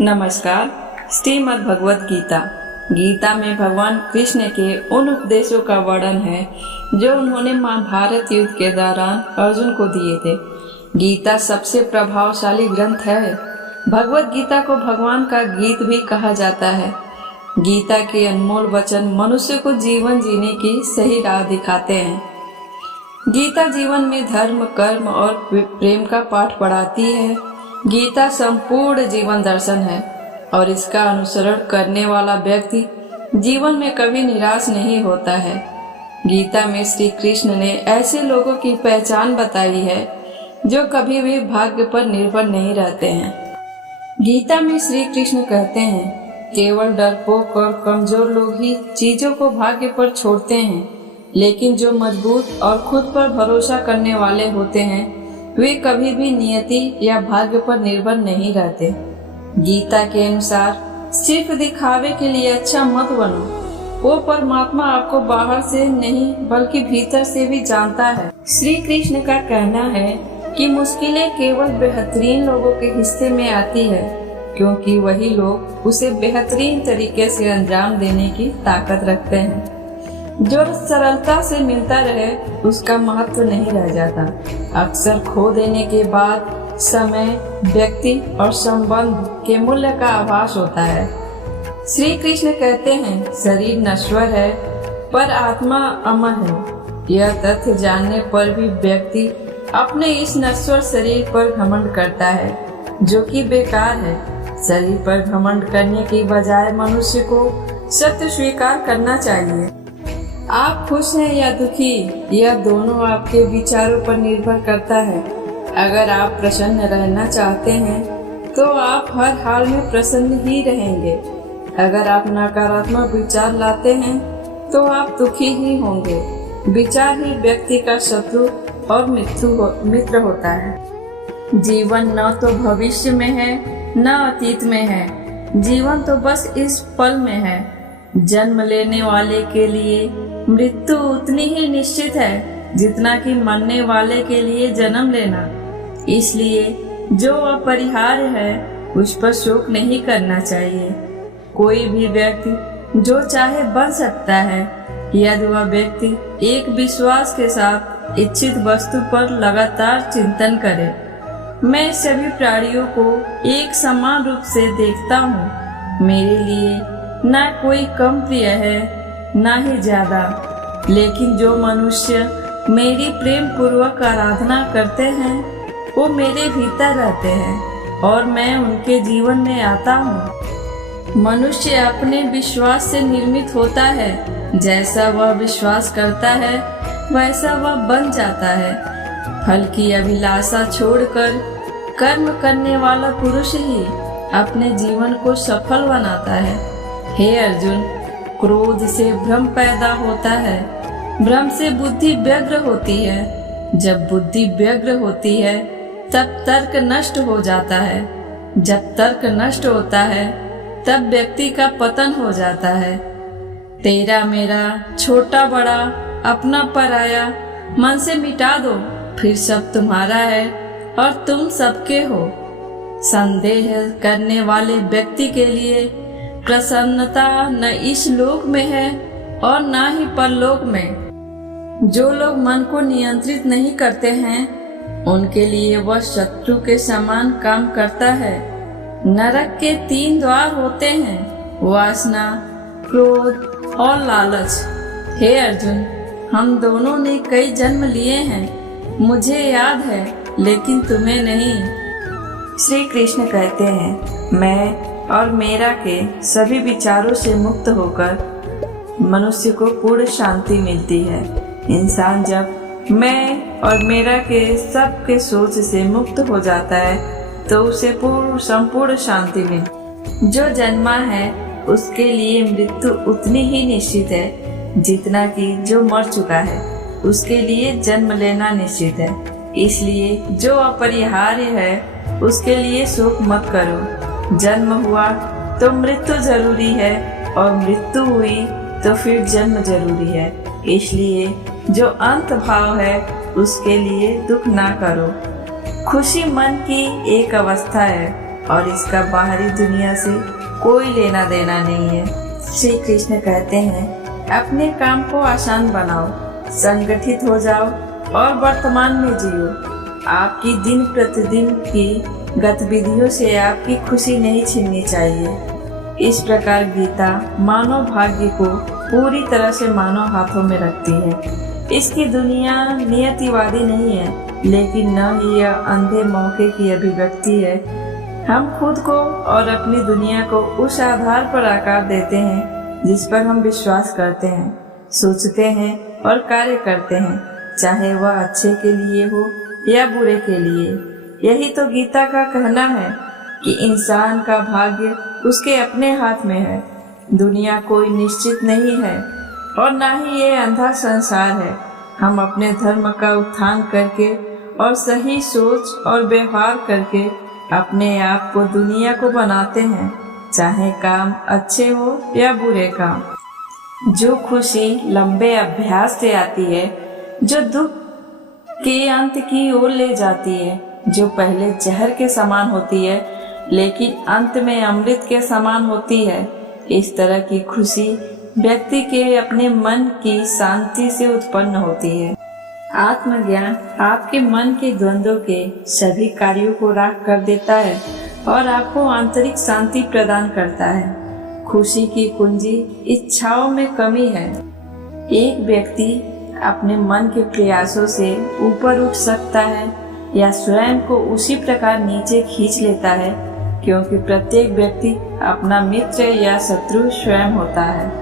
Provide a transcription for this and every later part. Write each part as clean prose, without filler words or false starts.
नमस्कार। श्रीमद् भगवत गीता। गीता में भगवान कृष्ण के उन उपदेशों का वर्णन है जो उन्होंने महाभारत युद्ध के दौरान अर्जुन को दिए थे। गीता सबसे प्रभावशाली ग्रंथ है। भगवत गीता को भगवान का गीत भी कहा जाता है। गीता के अनमोल वचन मनुष्य को जीवन जीने की सही राह दिखाते हैं। गीता जीवन में धर्म, कर्म और प्रेम का पाठ पढ़ाती है। गीता संपूर्ण जीवन दर्शन है और इसका अनुसरण करने वाला व्यक्ति जीवन में कभी निराश नहीं होता है। गीता में श्री कृष्ण ने ऐसे लोगों की पहचान बताई है जो कभी भी भाग्य पर निर्भर नहीं रहते हैं। गीता में श्री कृष्ण कहते हैं, केवल डरपोक और कमजोर लोग ही चीजों को भाग्य पर छोड़ते हैं, लेकिन जो मजबूत और खुद पर भरोसा करने वाले होते हैं वे कभी भी नियति या भाग्य पर निर्भर नहीं रहते। गीता के अनुसार सिर्फ दिखावे के लिए अच्छा मत बनो। वो परमात्मा आपको बाहर से नहीं बल्कि भीतर से भी जानता है। श्री कृष्ण का कहना है कि मुश्किलें केवल बेहतरीन लोगों के हिस्से में आती है, क्योंकि वही लोग उसे बेहतरीन तरीके से अंजाम देने की ताकत रखते हैं। जो सरलता से मिलता रहे उसका महत्व नहीं रह जाता। अक्सर खो देने के बाद समय, व्यक्ति और संबंध के मूल्य का आभास होता है। श्री कृष्ण कहते हैं, शरीर नश्वर है पर आत्मा अमर है। यह तथ्य जानने पर भी व्यक्ति अपने इस नश्वर शरीर पर घमंड करता है जो कि बेकार है। शरीर पर घमंड करने की बजाय मनुष्य को सत्य स्वीकार करना चाहिए। आप खुश हैं या दुखी, यह दोनों आपके विचारों पर निर्भर करता है। अगर आप प्रसन्न रहना चाहते हैं तो आप हर हाल में प्रसन्न ही रहेंगे। अगर आप नकारात्मक विचार लाते हैं तो आप दुखी ही होंगे। विचार ही व्यक्ति का शत्रु और मित्र होता है। जीवन न तो भविष्य में है न अतीत में है। जीवन तो बस इस पल में है। जन्म लेने वाले के लिए मृत्यु उतनी ही निश्चित है जितना कि मरने वाले के लिए जन्म लेना। इसलिए जो अपरिहार्य है उस पर शोक नहीं करना चाहिए। कोई भी व्यक्ति जो चाहे बन सकता है यदि वह व्यक्ति एक विश्वास के साथ इच्छित वस्तु पर लगातार चिंतन करे। मैं सभी प्राणियों को एक समान रूप से देखता हूँ। मेरे लिए ना कोई कम प्रिय है ना ही ज्यादा, लेकिन जो मनुष्य मेरी प्रेम पूर्वक आराधना करते हैं वो मेरे भीतर रहते हैं और मैं उनके जीवन में आता हूँ। मनुष्य अपने विश्वास से निर्मित होता है। जैसा वह विश्वास करता है वैसा वह बन जाता है। फल की अभिलाषा छोड़कर कर्म करने वाला पुरुष ही अपने जीवन को सफल बनाता है। हे अर्जुन, क्रोध से भ्रम पैदा होता है। भ्रम से बुद्धि व्यग्र होती है। जब बुद्धि व्यग्र होती है तब तर्क नष्ट हो जाता है। जब तर्क नष्ट होता है तब व्यक्ति का पतन हो जाता है। तेरा मेरा, छोटा बड़ा, अपना पराया मन से मिटा दो, फिर सब तुम्हारा है और तुम सबके हो। संदेह करने वाले व्यक्ति के लिए प्रसन्नता न इस लोक में है और न ही परलोक में। जो लोग मन को नियंत्रित नहीं करते हैं उनके लिए वह शत्रु के समान काम करता है। नरक के 3 द्वार होते हैं, वासना, क्रोध और लालच। हे अर्जुन, हम दोनों ने कई जन्म लिए हैं, मुझे याद है लेकिन तुम्हें नहीं। श्री कृष्ण कहते हैं, मैं और मेरा के सभी विचारों से मुक्त होकर मनुष्य को पूर्ण शांति मिलती है। इंसान जब मैं और मेरा के सब के सोच से मुक्त हो जाता है तो उसे संपूर्ण शांति मिलती। जो जन्मा है उसके लिए मृत्यु उतनी ही निश्चित है जितना कि जो मर चुका है उसके लिए जन्म लेना निश्चित है। इसलिए जो अपरिहार्य है उसके लिए शोक मत करो। जन्म हुआ तो मृत्यु जरूरी है और मृत्यु हुई तो फिर जन्म जरूरी है। इसलिए जो अंत भाव है उसके लिए दुख ना करो। खुशी मन की एक अवस्था है और इसका बाहरी दुनिया से कोई लेना देना नहीं है। श्री कृष्ण कहते हैं, अपने काम को आसान बनाओ, संगठित हो जाओ और वर्तमान में जियो। आपकी दिन प्रतिदिन की गतिविधियों से आपकी खुशी नहीं छीननी चाहिए। इस प्रकार गीता मानव भाग्य को पूरी तरह से मानव हाथों में रखती है। इसकी दुनिया नियतिवादी नहीं है, लेकिन न ही यह अंधे मौके की अभिव्यक्ति है। हम खुद को और अपनी दुनिया को उस आधार पर आकार देते हैं जिस पर हम विश्वास करते हैं, सोचते हैं और कार्य करते हैं, चाहे वह अच्छे के लिए हो या बुरे के लिए। यही तो गीता का कहना है कि इंसान का भाग्य उसके अपने हाथ में है। दुनिया कोई निश्चित नहीं है और ना ही ये अंधा संसार है। हम अपने धर्म का उत्थान करके और सही सोच और व्यवहार करके अपने आप को दुनिया को बनाते हैं, चाहे काम अच्छे हो या बुरे काम। जो खुशी लंबे अभ्यास से आती है, जो दुख के अंत की ओर ले जाती है, जो पहले जहर के समान होती है लेकिन अंत में अमृत के समान होती है, इस तरह की खुशी व्यक्ति के अपने मन की शांति से उत्पन्न होती है। आत्मज्ञान आपके मन के द्वंद्वों के सभी कार्यों को राख कर देता है और आपको आंतरिक शांति प्रदान करता है। खुशी की कुंजी इच्छाओं में कमी है। एक व्यक्ति अपने मन के प्रयासों से ऊपर उठ सकता है या स्वयं को उसी प्रकार नीचे खींच लेता है, क्योंकि प्रत्येक व्यक्ति अपना मित्र या शत्रु स्वयं होता है।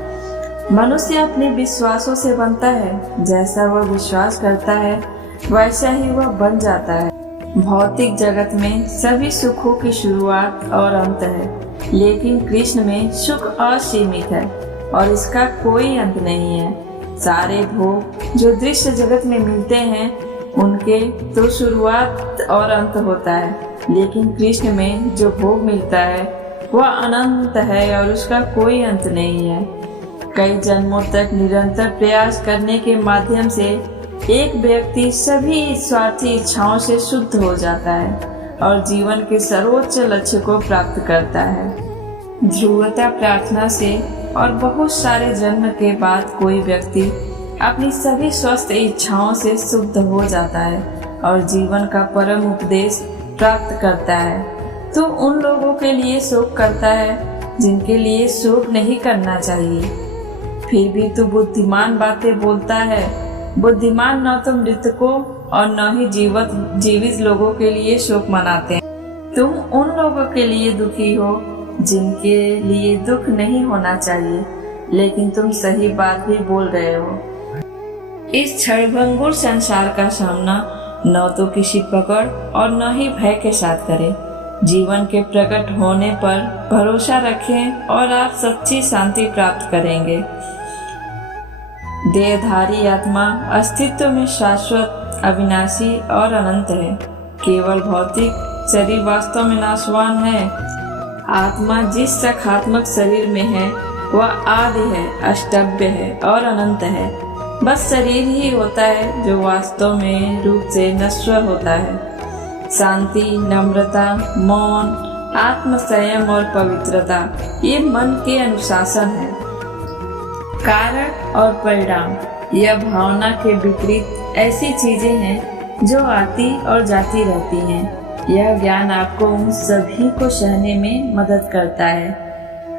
मनुष्य अपने विश्वासों से बनता है। जैसा वह विश्वास करता है वैसा ही वह बन जाता है। भौतिक जगत में सभी सुखों की शुरुआत और अंत है, लेकिन कृष्ण में सुख असीमित है और इसका कोई अंत नहीं है। सारे भोग जो दृश्य जगत में मिलते हैं उनके तो शुरुआत और अंत होता है, लेकिन कृष्ण में जो भोग मिलता है वह अनंत है और उसका कोई अंत नहीं है। कई जन्मों तक निरंतर प्रयास करने के माध्यम से एक व्यक्ति सभी स्वार्थी इच्छाओं से शुद्ध हो जाता है और जीवन के सर्वोच्च लक्ष्य को प्राप्त करता है। ध्रुवता प्रार्थना से और बहुत सारे जन्म के बाद कोई व्यक्ति अपनी सभी स्वस्थ इच्छाओं से शुद्ध हो जाता है और जीवन का परम उपदेश प्राप्त करता है, तो उन लोगों के लिए शोक करता है जिनके लिए शोक नहीं करना चाहिए। फिर भी तू बुद्धिमान बातें बोलता है। बुद्धिमान न तो मृतकों और न ही जीवित लोगों के लिए शोक मनाते हैं। तुम उन लोगों के लिए दुखी हो जिनके लिए दुख नहीं होना चाहिए, लेकिन तुम सही बात भी बोल रहे हो। इस क्षणभंगुर संसार का सामना न तो किसी पकड़ और न ही भय के साथ करें। जीवन के प्रकट होने पर भरोसा रखें और आप सच्ची शांति प्राप्त करेंगे। देहधारी आत्मा अस्तित्व में शाश्वत, अविनाशी और अनंत है। केवल भौतिक शरीर वास्तव में नाशवान है। आत्मा जिस सखात्मक शरीर में है वह आदि है, अष्टभ्य है और अनंत है। बस शरीर ही होता है जो वास्तव में रूप से नश्वर होता है। शांति, नम्रता, मौन, आत्मसंयम और पवित्रता ये मन के अनुशासन है। कारण और परिणाम यह भावना के विपरीत ऐसी चीजें हैं जो आती और जाती रहती हैं। यह ज्ञान आपको उन सभी को सहने में मदद करता है।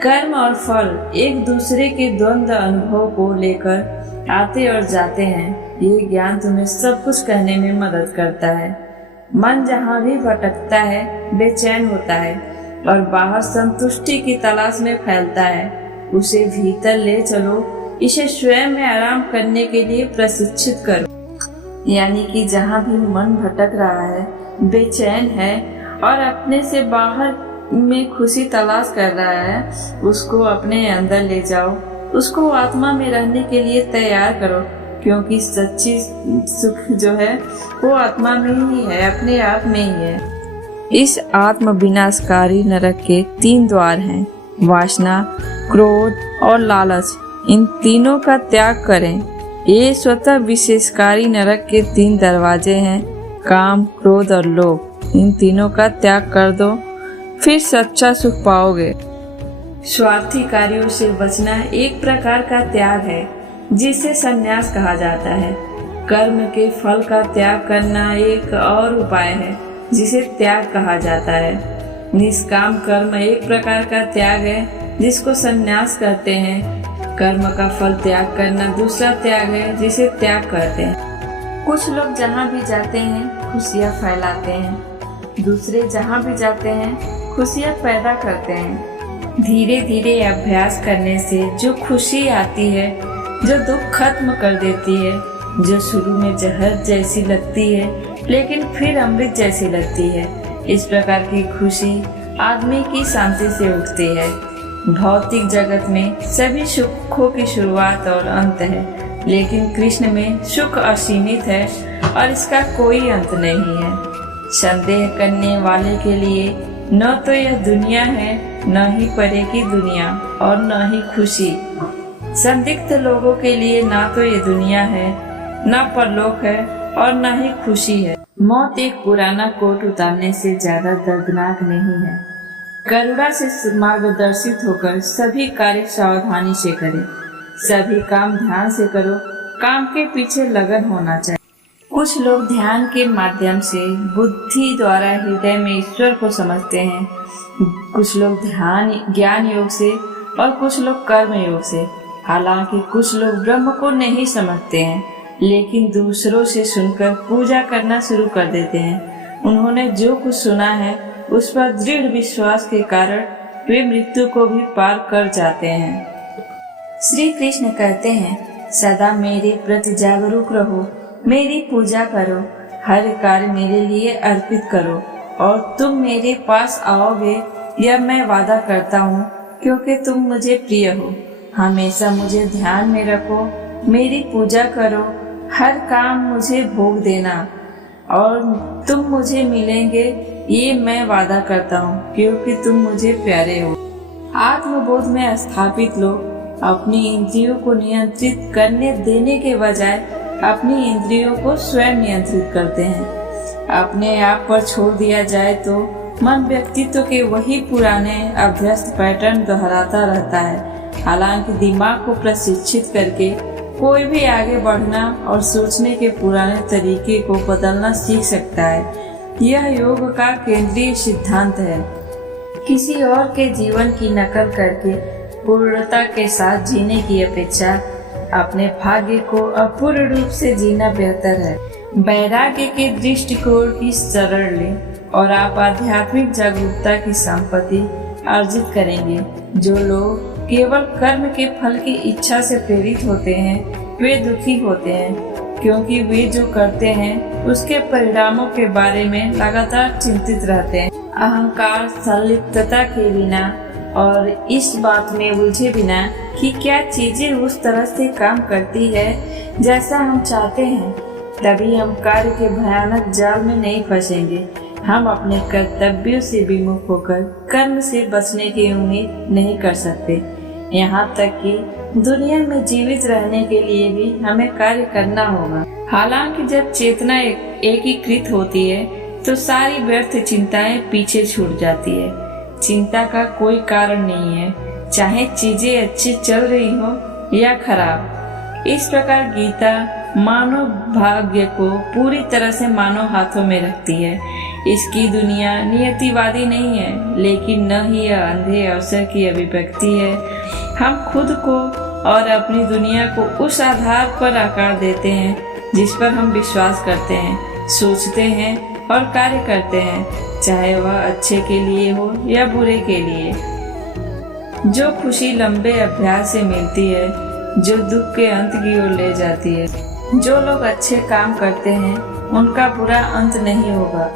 कर्म और फल एक दूसरे के द्वंद्व अनुभव को लेकर आते और जाते हैं। ये ज्ञान तुम्हें सब कुछ कहने में मदद करता है। मन जहाँ भी भटकता है बेचैन होता है और बाहर संतुष्टि की तलाश में फैलता है। उसे भीतर ले चलो, इसे स्वयं में आराम करने के लिए प्रशिक्षित करो। यानी कि जहाँ भी मन भटक रहा है, बेचैन है और अपने से बाहर में खुशी तलाश कर रहा है, उसको अपने अंदर ले जाओ। उसको आत्मा में रहने के लिए तैयार करो, क्योंकि सच्ची सुख जो है वो आत्मा में ही है, अपने आप में ही है। इस आत्म विनाशकारी नरक के 3 द्वार हैं, वासना, क्रोध और लालच। इन तीनों का त्याग करें। ये स्वतः विशेषकारी नरक के 3 दरवाजे हैं, काम, क्रोध और लोभ। इन तीनों का त्याग कर दो, फिर सच्चा सुख पाओगे। स्वार्थी कार्यों से बचना एक प्रकार का त्याग है, जिसे संन्यास कहा जाता है। कर्म के फल का त्याग करना एक और उपाय है, जिसे त्याग कहा जाता है। निष्काम कर्म एक प्रकार का त्याग है, जिसको संन्यास कहते हैं। कर्म का फल त्याग करना दूसरा त्याग है, जिसे त्याग कहते हैं। कुछ लोग जहाँ भी जाते हैं खुशियाँ फैलाते हैं, दूसरे जहाँ भी जाते हैं खुशियाँ पैदा करते हैं। धीरे धीरे अभ्यास करने से जो खुशी आती है, जो दुख खत्म कर देती है, जो शुरू में जहर जैसी लगती है लेकिन फिर अमृत जैसी लगती है, इस प्रकार की खुशी आदमी की शांति से उठती है। भौतिक जगत में सभी सुखों की शुरुआत और अंत है, लेकिन कृष्ण में सुख असीमित है और इसका कोई अंत नहीं है। संदेह करने वाले के लिए न तो यह दुनिया है, न ही परे की दुनिया और न ही खुशी। संदिग्ध लोगों के लिए ना तो ये दुनिया है, न परलोक है और न ही खुशी है। मौत एक पुराना कोट उतारने से ज्यादा दर्दनाक नहीं है। करुणा से मार्गदर्शित होकर सभी कार्य सावधानी से करें। सभी काम ध्यान से करो, काम के पीछे लगन होना चाहिए। कुछ लोग ध्यान के माध्यम से बुद्धि द्वारा हृदय में ईश्वर को समझते हैं, कुछ लोग ध्यान ज्ञान योग से और कुछ लोग कर्म योग से। हालांकि कुछ लोग ब्रह्म को नहीं समझते हैं, लेकिन दूसरों से सुनकर पूजा करना शुरू कर देते हैं। उन्होंने जो कुछ सुना है उस पर दृढ़ विश्वास के कारण वे मृत्यु को भी पार कर जाते हैं। श्री कृष्ण कहते हैं, सदा मेरे प्रति जागरूक रहो, मेरी पूजा करो, हर कार्य मेरे लिए अर्पित करो और तुम मेरे पास आओगे, यह मैं वादा करता हूँ, क्योंकि तुम मुझे प्रिय हो। हमेशा मुझे ध्यान में रखो, मेरी पूजा करो, हर काम मुझे भोग देना और तुम मुझे मिलेंगे, ये मैं वादा करता हूँ, क्योंकि तुम मुझे प्यारे हो। आत्मबोध में स्थापित लोग अपनी इंद्रियों को नियंत्रित करने देने के बजाय अपनी इंद्रियों को स्वयं नियंत्रित करते हैं। अपने आप पर छोड़ दिया जाए तो मन व्यक्तित्व के वही पुराने अभ्यस्त पैटर्न दोहराता रहता है। हालांकि दिमाग को प्रशिक्षित करके कोई भी आगे बढ़ना और सोचने के पुराने तरीके को बदलना सीख सकता है। यह योग का केंद्रीय सिद्धांत है। किसी और के जीवन की नकल करके पूर्णता के साथ जीने की अपेक्षा अपने भाग्य को अपूर्ण रूप से जीना बेहतर है। वैराग्य के दृष्टिकोण की शरण लें और आप आध्यात्मिक जागरूकता की संपत्ति अर्जित करेंगे। जो लोग केवल कर्म के फल की इच्छा से प्रेरित होते हैं, वे दुखी होते हैं, क्योंकि वे जो करते हैं उसके परिणामों के बारे में लगातार चिंतित रहते हैं। अहंकार संलिप्तता के बिना और इस बात में उलझे बिना कि क्या चीजें उस तरह से काम करती है जैसा हम चाहते हैं, तभी हम कार्य के भयानक जाल में नहीं फंसेंगे। हम अपने कर्तव्यों से विमुख होकर कर्म से बचने की उम्मीद नहीं कर सकते। यहाँ तक कि दुनिया में जीवित रहने के लिए भी हमें कार्य करना होगा। हालांकि जब चेतना एकीकृत होती है तो सारी व्यर्थ चिंताएं पीछे छूट जाती है। चिंता का कोई कारण नहीं है, चाहे चीजें अच्छी चल रही हो या खराब। इस प्रकार गीता मानव भाग्य को पूरी तरह से मानव हाथों में रखती है। इसकी दुनिया नियतिवादी नहीं है, लेकिन न ही यह अंधे अवसर की अभिव्यक्ति है। हम खुद को और अपनी दुनिया को उस आधार पर आकार देते हैं जिस पर हम विश्वास करते हैं, सोचते हैं और कार्य करते हैं, चाहे वह अच्छे के लिए हो या बुरे के लिए। जो खुशी लंबे अभ्यास से मिलती है, जो दुख के अंत की ओर ले जाती है। जो लोग अच्छे काम करते हैं उनका बुरा अंत नहीं होगा,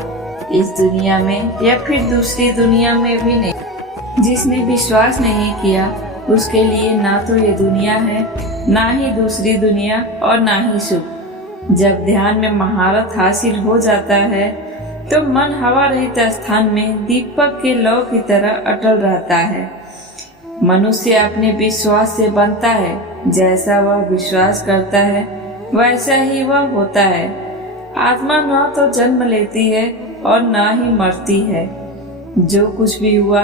इस दुनिया में या फिर दूसरी दुनिया में भी नहीं। जिसने विश्वास नहीं किया उसके लिए ना तो ये दुनिया है, ना ही दूसरी दुनिया और ना ही सुख। जब ध्यान में महारत हासिल हो जाता है तो मन हवा रहित स्थान में दीपक के लौ की तरह अटल रहता है। मनुष्य अपने विश्वास से बनता है, जैसा वह विश्वास करता है वैसा ही वह होता है। आत्मा न तो जन्म लेती है और न ही मरती है। जो कुछ भी हुआ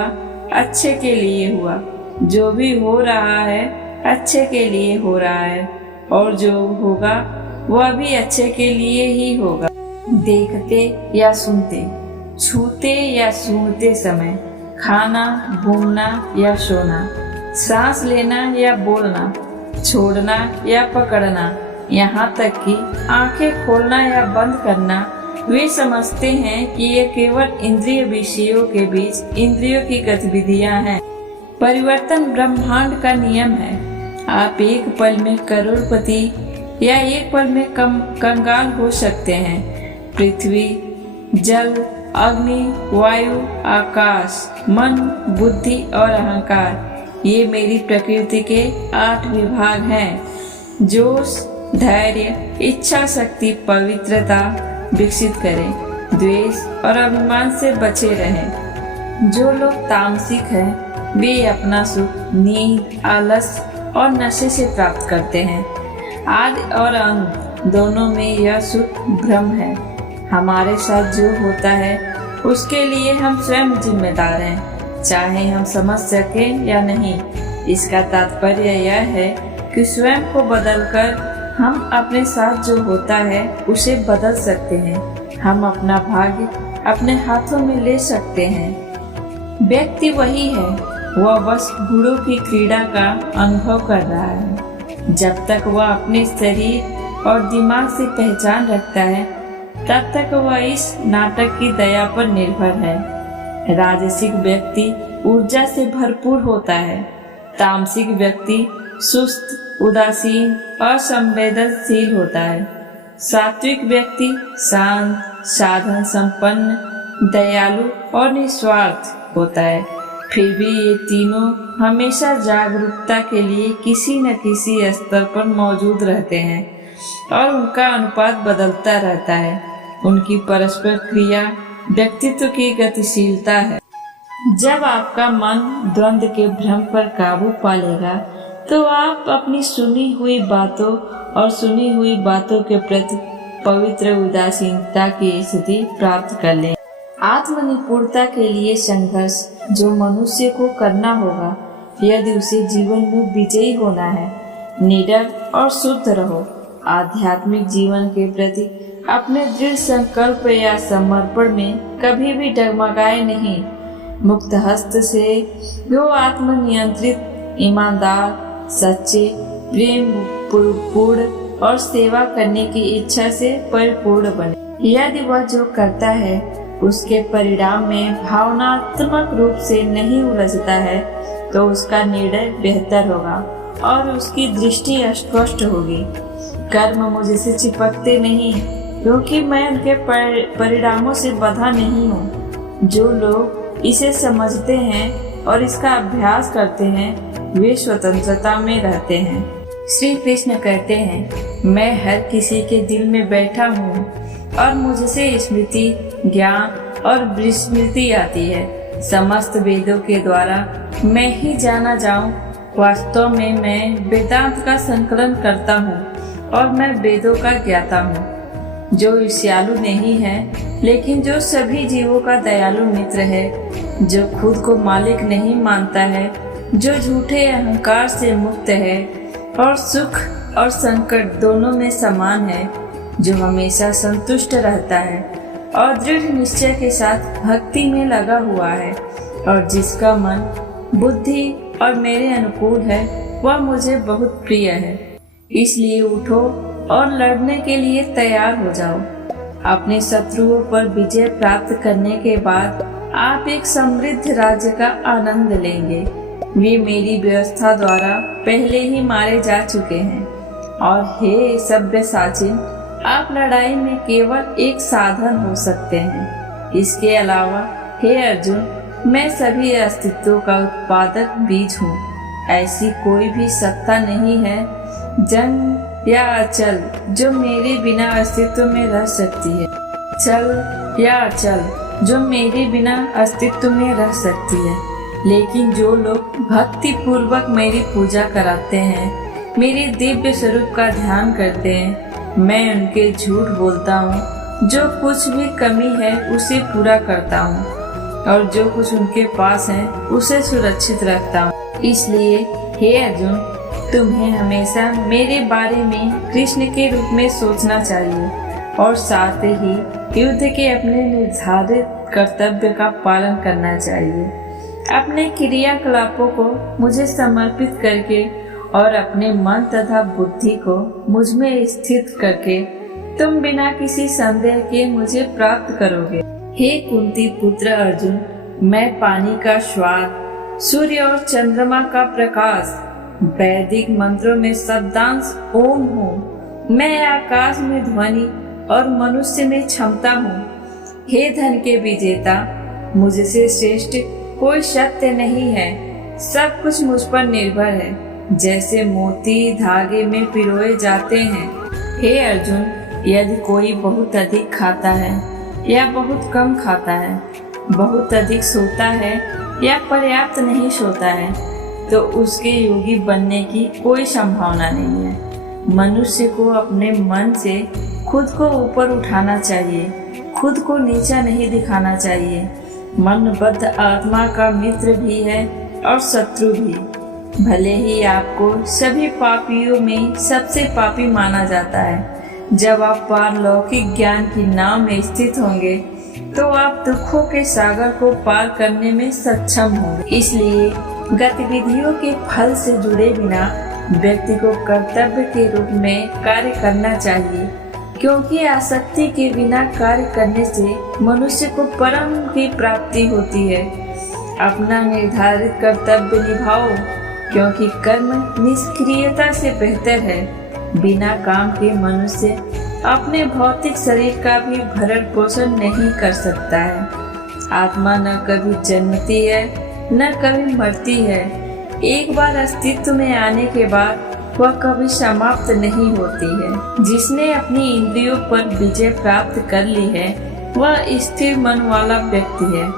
अच्छे के लिए हुआ, जो भी हो रहा है अच्छे के लिए हो रहा है, और जो होगा वह भी अच्छे के लिए ही होगा। देखते या सुनते, छूते या सूंघते समय, खाना, घूमना या सोना, सांस लेना या बोलना, छोड़ना या पकड़ना, यहाँ तक कि आंखें खोलना या बंद करना, वे समझते हैं कि ये केवल इंद्रिय विषयों के बीच इंद्रियों की गतिविधियां हैं। परिवर्तन ब्रह्मांड का नियम है। आप एक पल में करोड़पति या एक पल में कंगाल हो सकते हैं। पृथ्वी, जल, अग्नि, वायु, आकाश, मन, बुद्धि और अहंकार, ये मेरी प्रकृति के 8 विभाग हैं। जोश, धैर्य, इच्छा शक्ति, पवित्रता विकसित करें, द्वेष और अभिमान से बचे रहें। जो लोग तामसिक हैं वे अपना सुख नींद, आलस और नशे से प्राप्त करते हैं। आदि और अंत दोनों में यह सुख भ्रम है। हमारे साथ जो होता है उसके लिए हम स्वयं जिम्मेदार हैं, चाहे हम समझ सकें या नहीं। इसका तात्पर्य यह है कि स्वयं को बदलकर हम अपने साथ जो होता है उसे बदल सकते हैं। हम अपना भाग्य अपने हाथों में ले सकते हैं। व्यक्ति वही है, वह बस गुरु की क्रीड़ा का अनुभव कर रहा है। जब तक वह अपने शरीर और दिमाग से पहचान रखता है तब तक वह इस नाटक की दया पर निर्भर है। राजसिक व्यक्ति ऊर्जा से भरपूर होता है, तामसिक व्यक्ति सुस्त, उदासीन और संवेदनशील होता है। सात्विक व्यक्ति शांत, साधन संपन्न, दयालु और निस्वार्थ होता है। फिर भी ये तीनों हमेशा जागरूकता के लिए किसी न किसी स्तर पर मौजूद रहते हैं और उनका अनुपात बदलता रहता है। उनकी परस्पर क्रिया व्यक्तित्व की गतिशीलता है। जब आपका मन द्वंद्व के भ्रम पर काबू पा लेगा तो आप अपनी सुनी हुई बातों और सुनी हुई बातों के प्रति पवित्र उदासीनता की स्थिति प्राप्त कर लें। आत्मनिपुणता के लिए संघर्ष जो मनुष्य को करना होगा यदि उसे जीवन में विजयी होना है। निडर और शुद्ध रहो। आध्यात्मिक जीवन के प्रति अपने दृढ़ संकल्प या समर्पण में कभी भी डगमगाए नहीं। मुक्त हस्त से जो आत्मनियंत्रित, ईमानदार, सच्चे, प्रेम पूर्ण और सेवा करने की इच्छा से परिपूर्ण बने। यदि वह जो करता है उसके परिणाम में भावनात्मक रूप से नहीं उलझता है तो उसका निर्णय बेहतर होगा और उसकी दृष्टि स्पष्ट होगी। कर्म मुझसे चिपकते नहीं क्योंकि मैं उनके परिणामों से बंधा नहीं हूँ। जो लोग इसे समझते हैं और इसका अभ्यास करते हैं वे स्वतंत्रता में रहते हैं। श्री कृष्ण कहते हैं, मैं हर किसी के दिल में बैठा हूँ और मुझसे स्मृति, ज्ञान और विस्मृति आती है। समस्त वेदों के द्वारा मैं ही जाना जाऊँ। वास्तव में मैं वेदांत का संकलन करता हूँ और मैं वेदों का ज्ञाता हूँ। जो ईर्ष्यालु नहीं है लेकिन जो सभी जीवों का दयालु मित्र है, जो खुद को मालिक नहीं मानता है, जो झूठे अहंकार से मुक्त है और सुख और संकट दोनों में समान है, जो हमेशा संतुष्ट रहता है और दृढ़ निश्चय के साथ भक्ति में लगा हुआ है और जिसका मन, बुद्धि और मेरे अनुकूल है, वह मुझे बहुत प्रिय है। इसलिए उठो और लड़ने के लिए तैयार हो जाओ। अपने शत्रुओं पर विजय प्राप्त करने के बाद आप एक समृद्ध राज्य का आनंद लेंगे। वे मेरी व्यवस्था द्वारा पहले ही मारे जा चुके हैं। और हे सब्यसाचिन, आप लड़ाई में केवल एक साधन हो सकते हैं। इसके अलावा हे अर्जुन, मैं सभी अस्तित्वों का उत्पादक बीज हूँ। ऐसी कोई भी सत्ता नहीं है, जंग या अचल, जो मेरे बिना अस्तित्व में रह सकती है। चल या अचल, जो मेरे बिना अस्तित्व में रह सकती है। लेकिन जो लोग भक्ति पूर्वक मेरी पूजा कराते हैं, मेरे दिव्य स्वरूप का ध्यान करते हैं, मैं उनके झूठ बोलता हूँ। जो कुछ भी कमी है उसे पूरा करता हूँ। और जो कुछ उनके पास है उसे सुरक्षित रखता हूँ। इसलिए हे अर्जुन, तुम्हें हमेशा मेरे बारे में कृष्ण के रूप में सोचना चाहिए और साथ ही युद्ध के अपने निर्धारित कर्तव्य का पालन करना चाहिए। अपने क्रियाकलापों को मुझे समर्पित करके और अपने मन तथा बुद्धि को मुझ में स्थित करके तुम बिना किसी संदेह के मुझे प्राप्त करोगे। हे कुंती पुत्र अर्जुन, मैं पानी का स्वाद, सूर्य और चंद्रमा का प्रकाश, वैदिक मंत्रों में शब्दांश ओम हूँ। मैं आकाश में ध्वनि और मनुष्य में क्षमता हूँ। हे धन के विजेता, मुझसे श्रेष्ठ कोई सत्य नहीं है। सब कुछ मुझ पर निर्भर है, जैसे मोती धागे में पिरोए जाते हैं। हे अर्जुन, यदि कोई बहुत अधिक खाता है या बहुत कम खाता है, बहुत अधिक सोता है या पर्याप्त नहीं सोता है, तो उसके योगी बनने की कोई संभावना नहीं है। मनुष्य को अपने मन से खुद को ऊपर उठाना चाहिए, खुद को नीचा नहीं दिखाना चाहिए। मनबद्ध आत्मा का मित्र भी है और शत्रु भी। भले ही आपको सभी पापियों में सबसे पापी माना जाता है, जब आप पारलौकिक ज्ञान की नाव में स्थित होंगे तो आप दुखों के सागर को पार करने में सक्षम होंगे। इसलिए गतिविधियों के फल से जुड़े बिना व्यक्ति को कर्तव्य के रूप में कार्य करना चाहिए, क्योंकि आसक्ति के बिना कार्य करने से मनुष्य को परम की प्राप्ति होती है। अपना निर्धारित कर्तव्य निभाओ, क्योंकि कर्म निष्क्रियता से बेहतर है। बिना काम के मनुष्य अपने भौतिक शरीर का भी भरण पोषण नहीं कर सकता है। आत्मा न कभी जन्मती है न कभी मरती है। एक बार अस्तित्व में आने के बाद वह कभी समाप्त नहीं होती है। जिसने अपनी इंद्रियों पर विजय प्राप्त कर ली है वह स्थिर मन वाला व्यक्ति है।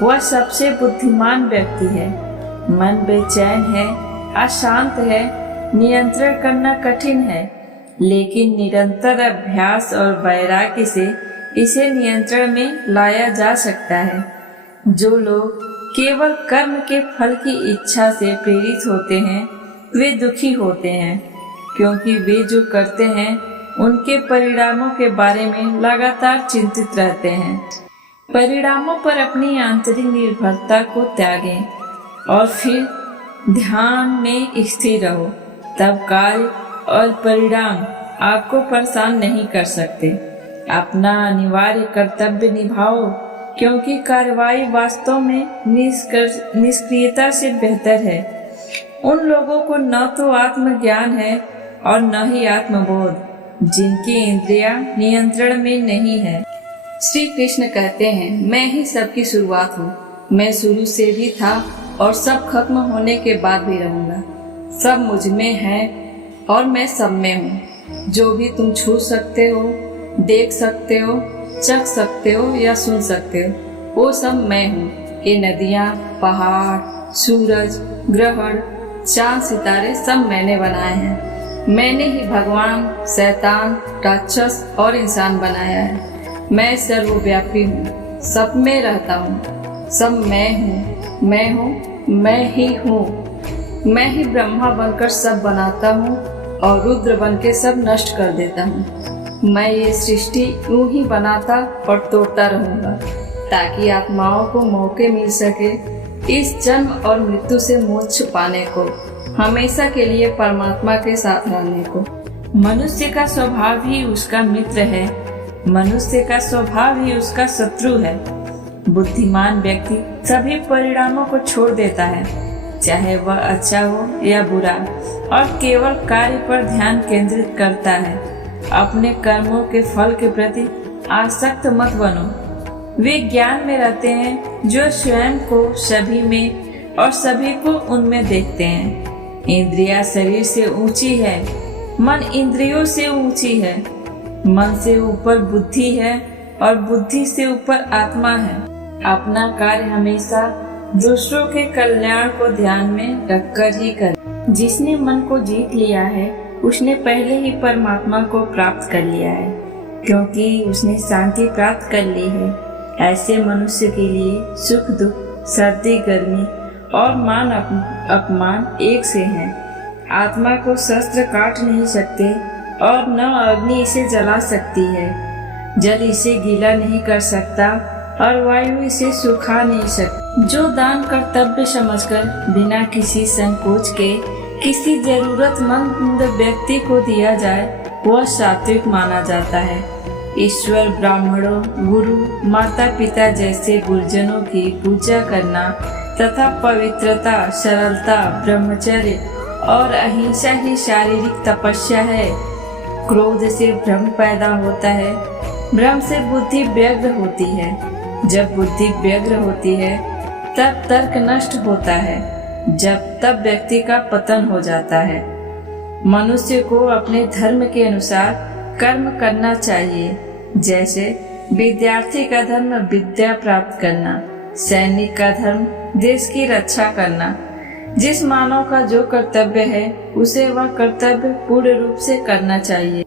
वह सबसे बुद्धिमान व्यक्ति है। मन बेचैन है, अशांत है, नियंत्रण करना कठिन है, लेकिन निरंतर अभ्यास और वैराग्य से इसे नियंत्रण में लाया जा सकता है। जो लोग केवल कर्म के फल की इच्छा से प्रेरित होते हैं वे दुखी होते हैं, क्योंकि वे जो करते हैं उनके परिणामों के बारे में लगातार चिंतित रहते हैं। परिणामों पर अपनी आंतरिक निर्भरता को त्यागें और फिर ध्यान में स्थिर रहो, तब कार्य और परिणाम आपको परेशान नहीं कर सकते। अपना अनिवार्य कर्तव्य निभाओ, क्योंकि कार्रवाई वास्तव में निष्क्रियता से बेहतर है। उन लोगों को न तो आत्मज्ञान है और न ही आत्मबोध, जिनकी इंद्रियां नियंत्रण में नहीं है। श्री कृष्ण कहते हैं, मैं ही सबकी शुरुआत हूँ। मैं शुरू से भी था और सब खत्म होने के बाद भी रहूंगा। सब मुझ में है और मैं सब में हूँ। जो भी तुम छू सकते हो, देख सकते हो, चख सकते हो या सुन सकते हो, वो सब मैं हूँ। ये नदियाँ, पहाड़, सूरज, ग्रहण, चांद, सितारे सब मैंने बनाए हैं। मैंने ही भगवान, शैतान, राक्षस और इंसान बनाया है। मैं सर्वव्यापी हूँ, सब में रहता हूँ। सब मैं हूँ, मैं हूँ, मैं ही हूँ। मैं ही ब्रह्मा बनकर सब बनाता हूँ और रुद्र बन के सब नष्ट कर देता हूँ। मैं ये सृष्टि यूं ही बनाता और तोड़ता रहूंगा, ताकि आत्माओं को मौके मिल सके इस जन्म और मृत्यु से मोक्ष पाने को, हमेशा के लिए परमात्मा के साथ रहने को। मनुष्य का स्वभाव ही उसका मित्र है, मनुष्य का स्वभाव ही उसका शत्रु है। बुद्धिमान व्यक्ति सभी परिणामों को छोड़ देता है, चाहे वह अच्छा हो या बुरा, और केवल कार्य पर ध्यान केंद्रित करता है। अपने कर्मों के फल के प्रति आसक्त मत बनो। वे ज्ञान में रहते हैं जो स्वयं को सभी में और सभी को उनमें देखते हैं। इंद्रियां शरीर से ऊंची है, मन इंद्रियों से ऊंची है। मन से ऊपर बुद्धि है और बुद्धि से ऊपर आत्मा है। अपना कार्य हमेशा दूसरों के कल्याण को ध्यान में रखकर ही करें। जिसने मन को जीत लिया है उसने पहले ही परमात्मा को प्राप्त कर लिया है, क्योंकि उसने शांति प्राप्त कर ली है। ऐसे मनुष्य के लिए सुख दुख, सर्दी गर्मी और मान अपमान एक से हैं। आत्मा को शस्त्र काट नहीं सकते और न अग्नि इसे जला सकती है। जल इसे गीला नहीं कर सकता और वायु इसे सुखा नहीं सकती। जो दान कर्तव्य समझकर बिना किसी संकोच के किसी जरूरतमंद व्यक्ति को दिया जाए वह सात्विक माना जाता है। ईश्वर, ब्राह्मणों, गुरु, माता पिता जैसे गुरुजनों की पूजा करना तथा पवित्रता, सरलता, ब्रह्मचर्य और अहिंसा ही शारीरिक तपस्या है। क्रोध से भ्रम पैदा होता है, भ्रम से बुद्धि व्यग्र होती है। जब बुद्धि व्यग्र होती है तब तर्क नष्ट होता है, तब व्यक्ति का पतन हो जाता है। मनुष्य को अपने धर्म के अनुसार कर्म करना चाहिए। जैसे विद्यार्थी का धर्म विद्या प्राप्त करना, सैनिक का धर्म देश की रक्षा करना। जिस मानव का जो कर्तव्य है उसे वह कर्तव्य पूर्ण रूप से करना चाहिए।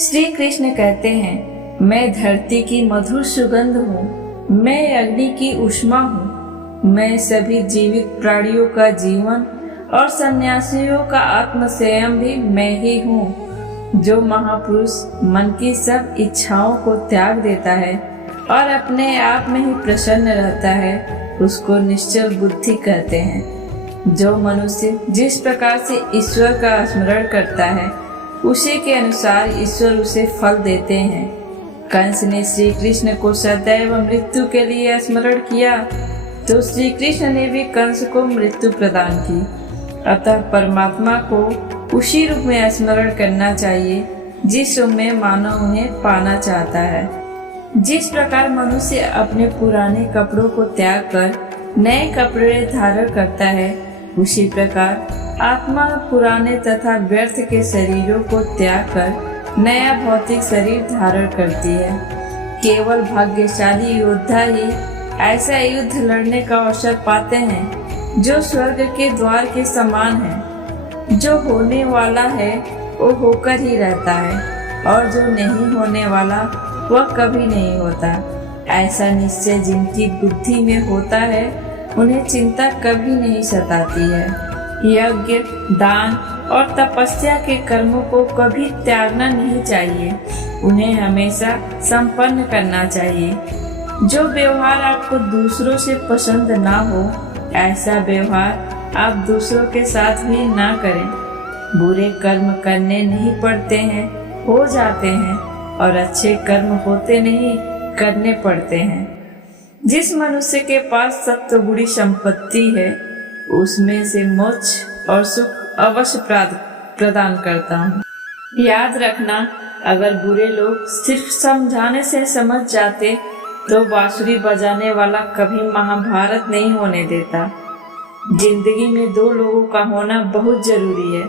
श्री कृष्ण कहते हैं, मैं धरती की मधुर सुगंध हूँ, मैं अग्नि की ऊष्मा हूँ, मैं सभी जीवित प्राणियों का जीवन और सन्यासियों का आत्म संयम भी मैं ही हूँ। जो महापुरुष मन की सब इच्छाओं को त्याग देता है और अपने आप में ही प्रसन्न रहता है उसको निश्चल बुद्धि कहते हैं। जो मनुष्य जिस प्रकार से ईश्वर का स्मरण करता है उसी के अनुसार ईश्वर उसे फल देते हैं। कंस ने श्री कृष्ण को सदैव मृत्यु के लिए स्मरण किया तो श्री कृष्ण ने भी कंस को मृत्यु प्रदान की। अतः परमात्मा को उसी रूप में स्मरण करना चाहिए जिस रूप में मानव उन्हें पाना चाहता है। जिस प्रकार मनुष्य अपने पुराने कपड़ों को त्याग कर नए कपड़े धारण करता है उसी प्रकार आत्मा पुराने तथा व्यर्थ के शरीरों को त्याग कर नया भौतिक शरीर धारण करती है। केवल भाग्यशाली योद्धा ही ऐसा युद्ध लड़ने का अवसर पाते हैं जो स्वर्ग के द्वार के समान है। जो होने वाला है वो होकर ही रहता है और जो नहीं होने वाला वह कभी नहीं होता। ऐसा निश्चय जिनकी बुद्धि में होता है उन्हें चिंता कभी नहीं सताती है। यज्ञ, दान और तपस्या के कर्मों को कभी त्यागना नहीं चाहिए, उन्हें हमेशा संपन्न करना चाहिए। जो व्यवहार आपको दूसरों से पसंद ना हो ऐसा व्यवहार आप दूसरों के साथ भी ना करें। बुरे कर्म करने नहीं पड़ते हैं, हो जाते हैं, और अच्छे कर्म होते नहीं, करने पड़ते हैं। जिस मनुष्य के पास सत्वगुणी संपत्ति है उसमें से मोक्ष और सुख अवश्य प्रदान करता हूँ। याद रखना, अगर बुरे लोग सिर्फ समझाने से समझ जाते तो बांसुरी बजाने वाला कभी महाभारत नहीं होने देता। जिंदगी में दो लोगों का होना बहुत जरूरी है।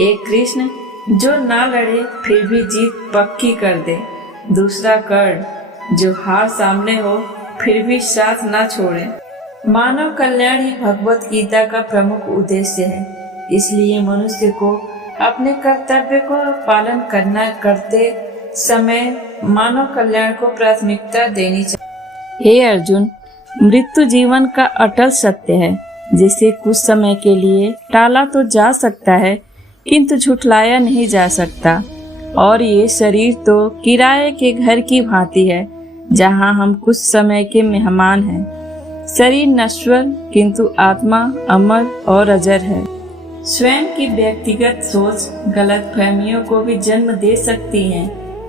एक कृष्ण जो ना लड़े फिर भी जीत पक्की कर दे, दूसरा कर्ण जो हार सामने हो फिर भी साथ ना छोड़े। मानव कल्याण ही भगवत गीता का प्रमुख उद्देश्य है। इसलिए मनुष्य को अपने कर्तव्य को पालन करते समय मानव कल्याण को प्राथमिकता देनी चाहिए। हे अर्जुन, मृत्यु जीवन का अटल सत्य है जिसे कुछ समय के लिए टाला तो जा सकता है किंतु झुठलाया नहीं जा सकता। और ये शरीर तो किराए के घर की भांति है जहाँ हम कुछ समय के मेहमान हैं। शरीर नश्वर किंतु आत्मा अमर और अजर है। स्वयं की व्यक्तिगत सोच गलत फहमियों को भी जन्म दे सकती है,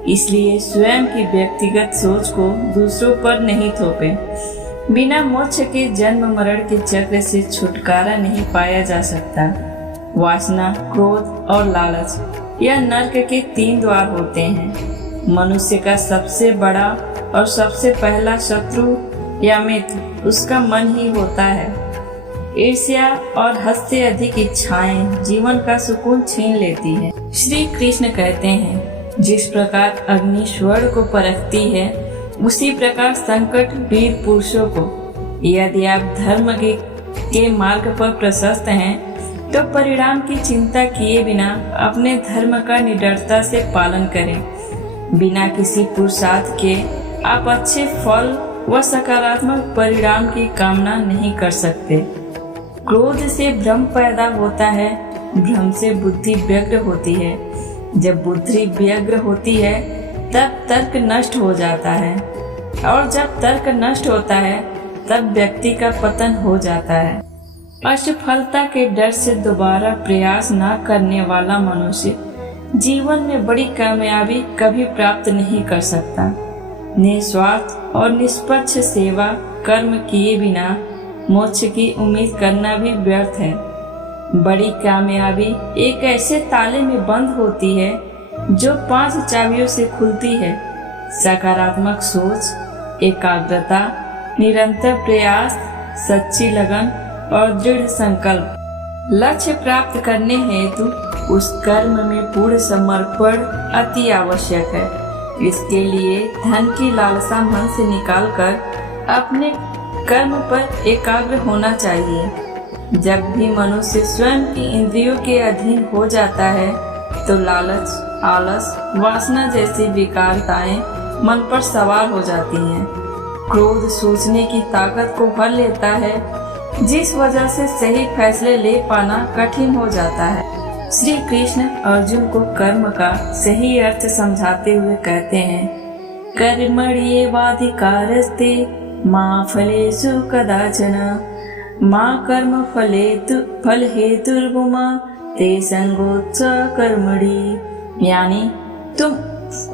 इसलिए स्वयं की व्यक्तिगत सोच को दूसरों पर नहीं थोपें। बिना मोक्ष के जन्म मरण के चक्र से छुटकारा नहीं पाया जा सकता। वासना, क्रोध और लालच यह नरक के 3 द्वार होते हैं। मनुष्य का सबसे बड़ा और सबसे पहला शत्रु या मित्र उसका मन ही होता है। ईर्ष्या और हद से अधिक इच्छाएं जीवन का सुकून छीन लेती है। श्री कृष्ण कहते हैं, जिस प्रकार अग्नि स्वर्ण को परखती है उसी प्रकार संकट वीर पुरुषों को। यदि आप धर्म के मार्ग पर प्रशस्त हैं तो परिणाम की चिंता किए बिना अपने धर्म का निडरता से पालन करें। बिना किसी पुरुषार्थ के आप अच्छे फल वह सकारात्मक परिणाम की कामना नहीं कर सकते। क्रोध से भ्रम पैदा होता है, भ्रम से बुद्धि व्यग्र होती है। जब बुद्धि व्यग्र होती है तब तर्क नष्ट हो जाता है, और जब तर्क नष्ट होता है तब व्यक्ति का पतन हो जाता है। असफलता के डर से दोबारा प्रयास न करने वाला मनुष्य जीवन में बड़ी कामयाबी कभी प्राप्त नहीं कर सकता। निस्वार्थ और निष्पक्ष सेवा कर्म किए बिना मोक्ष की उम्मीद करना भी व्यर्थ है। बड़ी कामयाबी एक ऐसे ताले में बंद होती है जो 5 चाबियों से खुलती है: सकारात्मक सोच, एकाग्रता, निरंतर प्रयास, सच्ची लगन और दृढ़ संकल्प। लक्ष्य प्राप्त करने हेतु उस कर्म में पूर्ण समर्पण अति आवश्यक है। इसके लिए धन की लालसा मन से निकालकर अपने कर्म पर एकाग्र होना चाहिए। जब भी मनुष्य स्वयं की इंद्रियों के अधीन हो जाता है तो लालच, आलस, वासना जैसी विकारताएं मन पर सवार हो जाती हैं। क्रोध सोचने की ताकत को भर लेता है, जिस वजह से सही फैसले ले पाना कठिन हो जाता है। श्री कृष्ण अर्जुन को कर्म का सही अर्थ समझाते हुए कहते हैं: कर्मण्येवाधिकारस्ते मा फलेषु कदाचन मा कर्म फल हेतुर्भुमा ते संगोत्सव कर्मणि। यानी तुम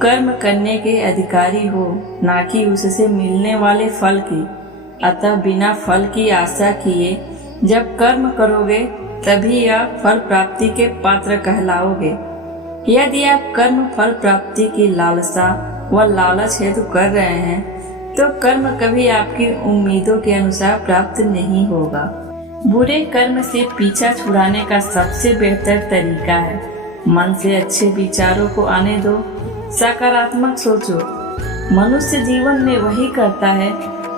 कर्म करने के अधिकारी हो, ना कि उससे मिलने वाले फल की। अतः बिना फल की आशा किए जब कर्म करोगे तभी आप फल प्राप्ति के पात्र कहलाओगे। यदि आप कर्म फल प्राप्ति की लालसा व लालच हेतु कर रहे हैं तो कर्म कभी आपकी उम्मीदों के अनुसार प्राप्त नहीं होगा। बुरे कर्म से पीछा छुड़ाने का सबसे बेहतर तरीका है मन से अच्छे विचारों को आने दो, सकारात्मक सोचो। मनुष्य जीवन में वही करता है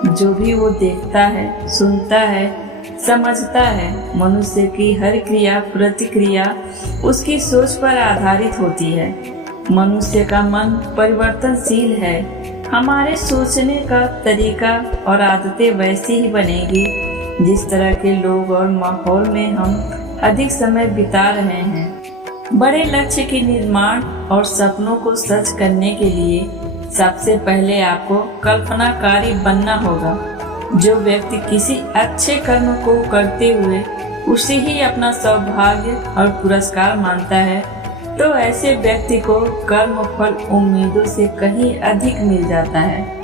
जो भी वो देखता है, सुनता है, समझता है। मनुष्य की हर क्रिया प्रतिक्रिया उसकी सोच पर आधारित होती है। मनुष्य का मन परिवर्तनशील है। हमारे सोचने का तरीका और आदतें वैसी ही बनेगी जिस तरह के लोग और माहौल में हम अधिक समय बिता रहे हैं। बड़े लक्ष्य के निर्माण और सपनों को सच करने के लिए सबसे पहले आपको कल्पनाकारी बनना होगा। जो व्यक्ति किसी अच्छे कर्म को करते हुए उसे ही अपना सौभाग्य और पुरस्कार मानता है तो ऐसे व्यक्ति को कर्म फल उम्मीदों से कहीं अधिक मिल जाता है।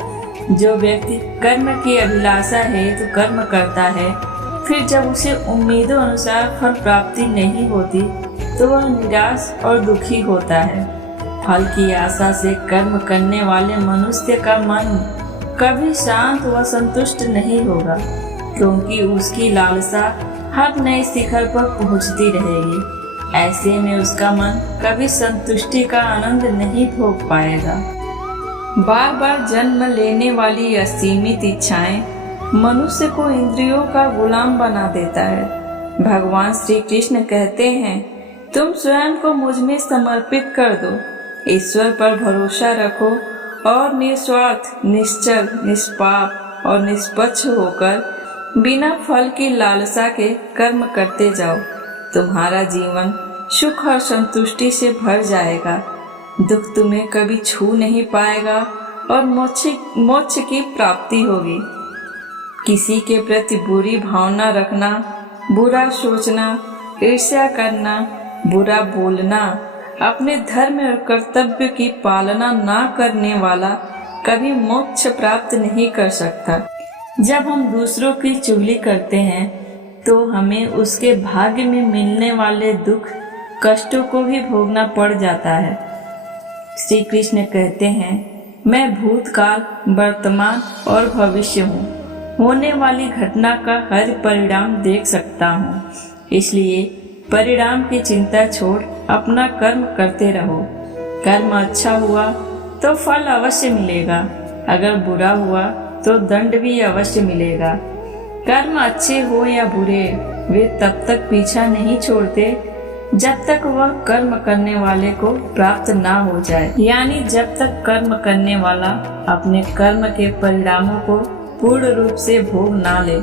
जो व्यक्ति कर्म की अभिलाषा है तो कर्म करता है, फिर जब उसे उम्मीदों अनुसार फल प्राप्ति नहीं होती तो वह निराश और दुखी होता है। फल की आशा से कर्म करने वाले मनुष्य का मन कभी शांत व संतुष्ट नहीं होगा, क्योंकि उसकी लालसा हर नए शिखर पर पहुंचती रहेगी। ऐसे में उसका मन कभी संतुष्टि का आनंद नहीं भोग पाएगा। बार बार जन्म लेने वाली असीमित इच्छाएं मनुष्य को इंद्रियों का गुलाम बना देता है। भगवान श्री कृष्ण कहते हैं, तुम स्वयं को मुझ में समर्पित कर दो, ईश्वर पर भरोसा रखो और निस्वार्थ, निश्चल, निष्पाप और निष्पक्ष होकर बिना फल की लालसा के कर्म करते जाओ। तुम्हारा जीवन सुख और संतुष्टि से भर जाएगा। दुख तुम्हें कभी छू नहीं पाएगा और मोक्ष की प्राप्ति होगी। किसी के प्रति बुरी भावना रखना, बुरा सोचना, ईर्ष्या करना, बुरा बोलना, अपने धर्म और कर्तव्य की पालना ना करने वाला कभी मोक्ष प्राप्त नहीं कर सकता। जब हम दूसरों की चुगली करते हैं तो हमें उसके भाग्य में मिलने वाले दुख कष्टों को भी भोगना पड़ जाता है। श्री कृष्ण कहते हैं, मैं भूतकाल, वर्तमान और भविष्य हूँ। होने वाली घटना का हर परिणाम देख सकता हूँ। इसलिए परिणाम की चिंता छोड़ अपना कर्म करते रहो। कर्म अच्छा हुआ तो फल अवश्य मिलेगा, अगर बुरा हुआ तो दंड भी अवश्य मिलेगा। कर्म अच्छे हो या बुरे, वे तब तक पीछा नहीं छोड़ते जब तक वह कर्म करने वाले को प्राप्त ना हो जाए। यानी जब तक कर्म करने वाला अपने कर्म के परिणामों को पूर्ण रूप से भोग ना ले।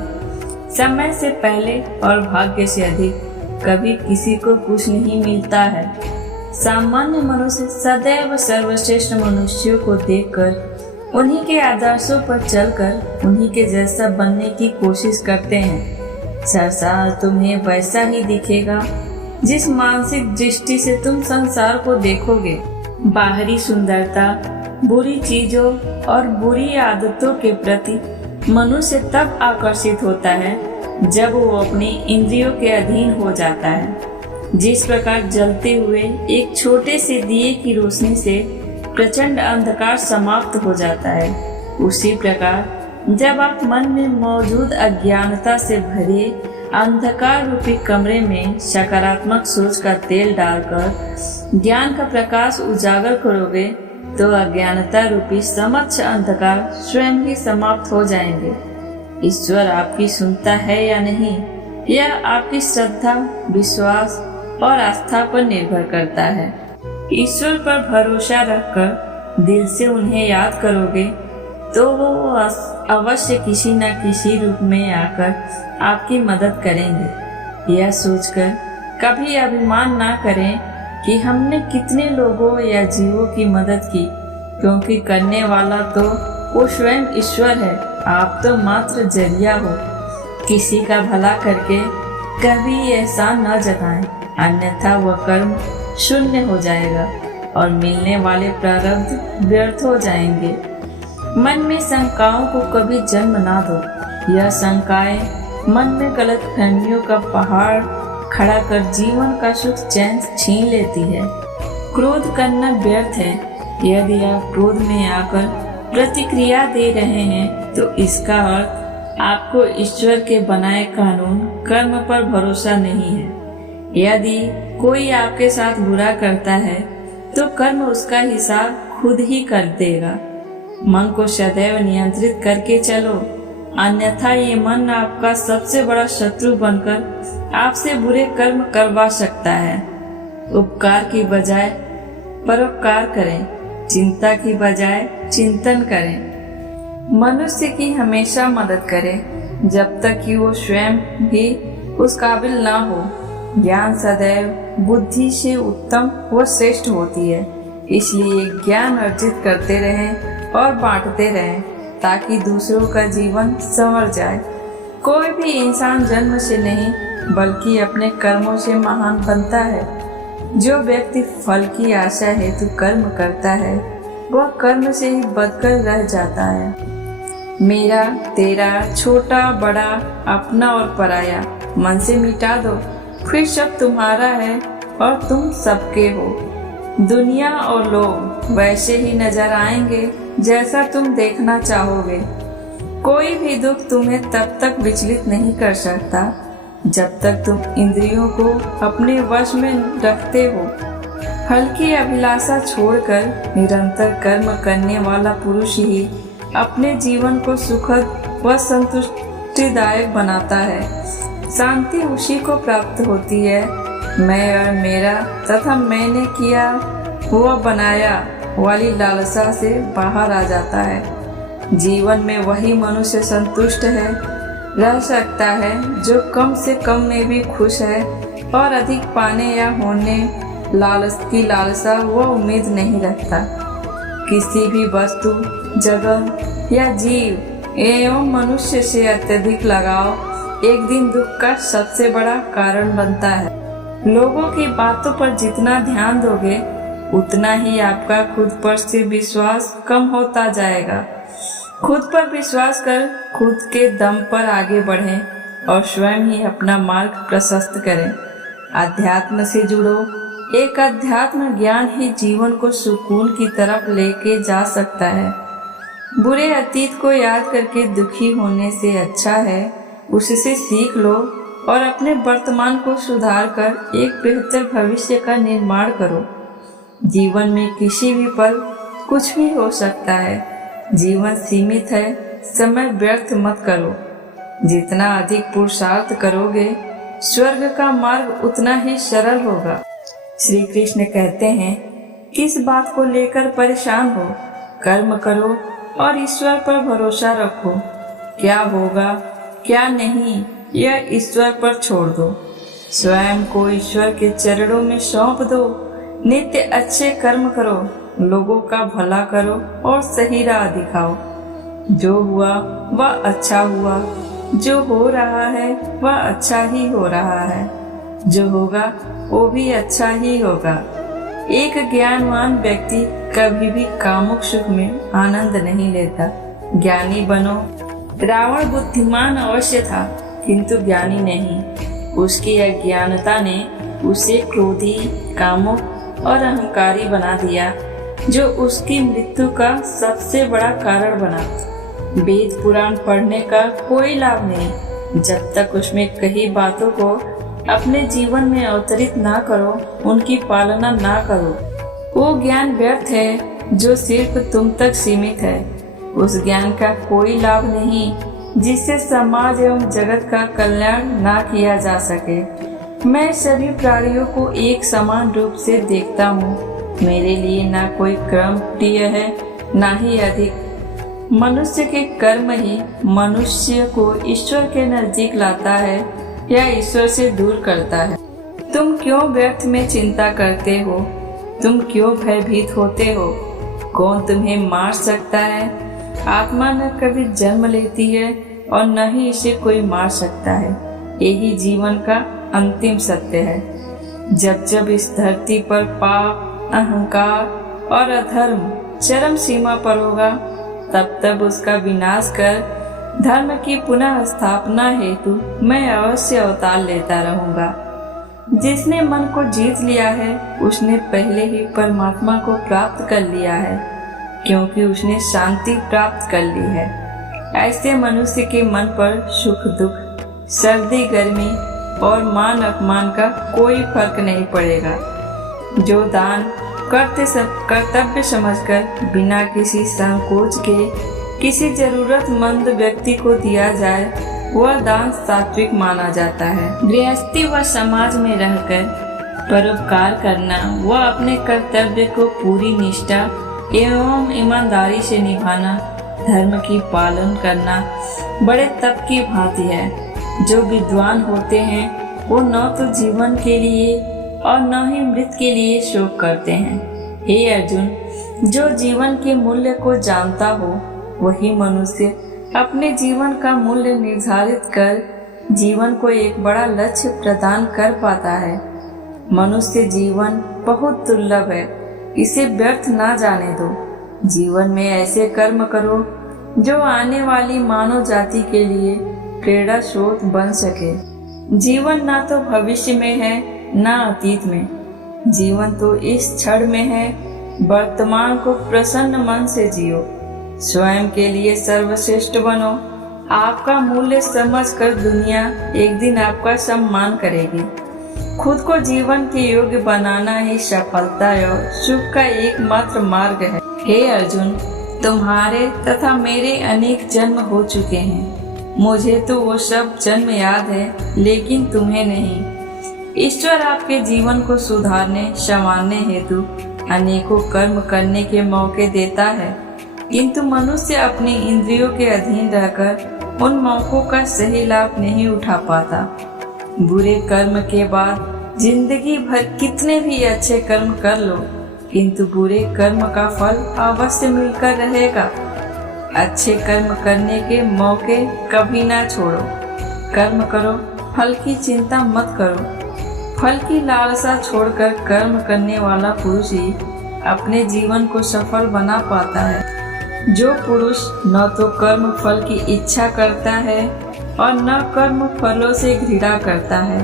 समय से पहले और भाग्य से अधिक कभी किसी को कुछ नहीं मिलता है। सामान्य मनुष्य सदैव सर्वश्रेष्ठ मनुष्यों को देखकर उन्हीं के आदर्शों पर चलकर उन्हीं के जैसा बनने की कोशिश करते हैं। संसार तुम्हें वैसा ही दिखेगा जिस मानसिक दृष्टि से तुम संसार को देखोगे। बाहरी सुंदरता, बुरी चीजों और बुरी आदतों के प्रति मनुष्य तब आकर्षित होता है जब वो अपनी इंद्रियों के अधीन हो जाता है। जिस प्रकार जलते हुए एक छोटे से दिए की रोशनी से प्रचंड अंधकार समाप्त हो जाता है, उसी प्रकार जब आप मन में मौजूद अज्ञानता से भरे अंधकार रूपी कमरे में सकारात्मक सोच का तेल डालकर ज्ञान का प्रकाश उजागर करोगे तो अज्ञानता रूपी समक्ष अंधकार स्वयं ही समाप्त हो जाएंगे। ईश्वर आपकी सुनता है या नहीं, यह आपकी श्रद्धा, विश्वास और आस्था पर निर्भर करता है। ईश्वर पर भरोसा रखकर दिल से उन्हें याद करोगे तो वो अवश्य किसी न किसी रूप में आकर आपकी मदद करेंगे। यह सोचकर कभी अभिमान ना करें कि हमने कितने लोगों या जीवों की मदद की, क्योंकि करने वाला तो वो स्वयं ईश्वर है, आप तो मात्र जरिया हो। किसी का भला करके कभी एहसान न जताएं, अन्यथा वह कर्म शून्य हो जाएगा और मिलने वाले प्रारब्ध व्यर्थ हो जाएंगे। मन में शंकाओं को कभी जन्म ना दो। यह शंकाएं मन में गलतफहमियों का पहाड़ खड़ा कर जीवन का सुख चैन छीन लेती है। क्रोध करना व्यर्थ है। यदि आप क्रोध में आकर प्रतिक्रिया दे रहे हैं तो इसका अर्थ आपको ईश्वर के बनाए कानून कर्म पर भरोसा नहीं है। यदि कोई आपके साथ बुरा करता है तो कर्म उसका हिसाब खुद ही कर देगा। मन को सदैव नियंत्रित करके चलो, अन्यथा ये मन आपका सबसे बड़ा शत्रु बनकर आपसे बुरे कर्म करवा सकता है। उपकार की बजाय परोपकार करें, चिंता की बजाय चिंतन करें। मनुष्य की हमेशा मदद करें जब तक कि वो स्वयं भी उस काबिल ना हो। ज्ञान सदैव बुद्धि से उत्तम व श्रेष्ठ होती है, इसलिए ज्ञान अर्जित करते रहें और बांटते रहें ताकि दूसरों का जीवन संवर जाए। कोई भी इंसान जन्म से नहीं बल्कि अपने कर्मों से महान बनता है। जो व्यक्ति फल की आशा हेतु कर्म करता है वह कर्म से ही बदकर रह जाता है। मेरा, तेरा, छोटा बड़ा, अपना और पराया मन से मिटा दो, फिर सब तुम्हारा है और तुम सबके हो। दुनिया और लोग वैसे ही नजर आएंगे जैसा तुम देखना चाहोगे। कोई भी दुख तुम्हें तब तक विचलित नहीं कर सकता जब तक तुम इंद्रियों को अपने वश में रखते हो। फल की अभिलाषा छोड़कर निरंतर कर्म करने वाला पुरुष ही अपने जीवन को सुखद व संतुष्टिदायक बनाता है। शांति उसी को प्राप्त होती है मैं और मेरा तथा मैंने किया हुआ बनाया वाली लालसा से बाहर आ जाता है। जीवन में वही मनुष्य संतुष्ट रह सकता है जो कम से कम में भी खुश है और अधिक पाने या होने की लालसा व उम्मीद नहीं रखता। किसी भी वस्तु, जगह या जीव एवं मनुष्य से अत्यधिक लगाव एक दिन दुख का सबसे बड़ा कारण बनता है। लोगों की बातों पर जितना ध्यान दोगे उतना ही आपका खुद पर से विश्वास कम होता जाएगा। खुद पर विश्वास कर खुद के दम पर आगे बढ़ें और स्वयं ही अपना मार्ग प्रशस्त करें। अध्यात्म से जुड़ो। एक अध्यात्म ज्ञान ही जीवन को सुकून की तरफ लेके जा सकता है। बुरे अतीत को याद करके दुखी होने से अच्छा है उससे सीख लो और अपने वर्तमान को सुधार कर एक बेहतर भविष्य का निर्माण करो। जीवन में किसी भी पल कुछ भी हो सकता है। जीवन सीमित है, समय व्यर्थ मत करो। जितना अधिक पुरुषार्थ करोगे स्वर्ग का मार्ग उतना ही सरल होगा। श्री कृष्ण कहते हैं, किस बात को लेकर परेशान हो, कर्म करो और ईश्वर पर भरोसा रखो। क्या होगा क्या नहीं, यह ईश्वर पर छोड़ दो। स्वयं को ईश्वर के चरणों में सौंप दो। नित्य अच्छे कर्म करो, लोगों का भला करो और सही राह दिखाओ। जो हुआ वह अच्छा हुआ, जो हो रहा है वह अच्छा ही हो रहा है, जो होगा वो भी अच्छा ही होगा। एक ज्ञानवान व्यक्ति कभी भी कामुक सुख में आनंद नहीं लेता। ज्ञानी बनो। रावण बुद्धिमान अवश्य था, किंतु ज्ञानी नहीं। उसकी अज्ञानता ने उसे क्रोधी, कामुक और अहंकारी बना दिया, जो उसकी मृत्यु का सबसे बड़ा कारण बना। वेद पुराण पढ़ने का कोई लाभ नहीं जब तक उसमें कही बातों को अपने जीवन में अवतरित ना करो, उनकी पालना ना करो। वो ज्ञान व्यर्थ है जो सिर्फ तुम तक सीमित है। उस ज्ञान का कोई लाभ नहीं जिससे समाज एवं जगत का कल्याण ना किया जा सके। मैं सभी प्राणियों को एक समान रूप से देखता हूँ। मेरे लिए ना कोई क्रम प्रिय है ना ही अधिक। मनुष्य के कर्म ही मनुष्य को ईश्वर के नजदीक लाता है या ईश्वर से दूर करता है। तुम क्यों व्यर्थ में चिंता करते हो? तुम क्यों भयभीत होते हो? कौन तुम्हें मार सकता है? आत्मा न कभी जन्म लेती है और न ही इसे कोई मार सकता है। यही जीवन का अंतिम सत्य है। जब जब इस धरती पर पाप, अहंकार और अधर्म चरम सीमा पर होगा, तब तब उसका विनाश कर धर्म की पुनः स्थापना हेतु मैं अवश्य अवतार लेता रहूंगा। जिसने मन को जीत लिया है उसने पहले ही परमात्मा को प्राप्त कर लिया है, क्योंकि उसने शांति प्राप्त कर ली है। ऐसे मनुष्य के मन पर सुख दुख, सर्दी गर्मी और मान अपमान का कोई फर्क नहीं पड़ेगा। जो दान कर्तव्य समझकर बिना किसी संकोच के किसी जरूरतमंद व्यक्ति को दिया जाए, वह दान सात्विक माना जाता है। गृहस्थी व समाज में रहकर परोपकार करना व अपने कर्तव्य को पूरी निष्ठा एवं ईमानदारी से निभाना, धर्म की पालन करना बड़े तप की भांति है। जो विद्वान होते हैं वो न तो जीवन के लिए और न ही मृत के लिए शोक करते हैं। हे अर्जुन, जो जीवन के मूल्य को जानता हो वही मनुष्य अपने जीवन का मूल्य निर्धारित कर जीवन को एक बड़ा लक्ष्य प्रदान कर पाता है। मनुष्य जीवन बहुत दुर्लभ है, इसे व्यर्थ ना जाने दो। जीवन में ऐसे कर्म करो जो आने वाली मानव जाति के लिए प्रेरणा स्रोत बन सके। जीवन ना तो भविष्य में है ना अतीत में, जीवन तो इस क्षण में है। वर्तमान को प्रसन्न मन से जियो, स्वयं के लिए सर्वश्रेष्ठ बनो। आपका मूल्य समझकर दुनिया एक दिन आपका सम्मान करेगी। खुद को जीवन के योग्य बनाना ही सफलता और सुख का एकमात्र मार्ग है। हे अर्जुन, तुम्हारे तथा मेरे अनेक जन्म हो चुके हैं। मुझे तो वो सब जन्म याद है, लेकिन तुम्हें नहीं। ईश्वर आपके जीवन को सुधारने संवारने हेतु अनेकों कर्म करने के मौके देता है, किंतु मनुष्य अपनी इंद्रियों के अधीन रहकर उन मौकों का सही लाभ नहीं उठा पाता। बुरे कर्म के बाद जिंदगी भर कितने भी अच्छे कर्म कर लो, किंतु बुरे कर्म का फल अवश्य मिलकर रहेगा। अच्छे कर्म करने के मौके कभी ना छोड़ो। कर्म करो, फल की चिंता मत करो। फल की लालसा छोड़कर कर्म करने वाला पुरुष ही अपने जीवन को सफल बना पाता है। जो पुरुष न तो कर्म फल की इच्छा करता है और न कर्म फलों से घृणा करता है,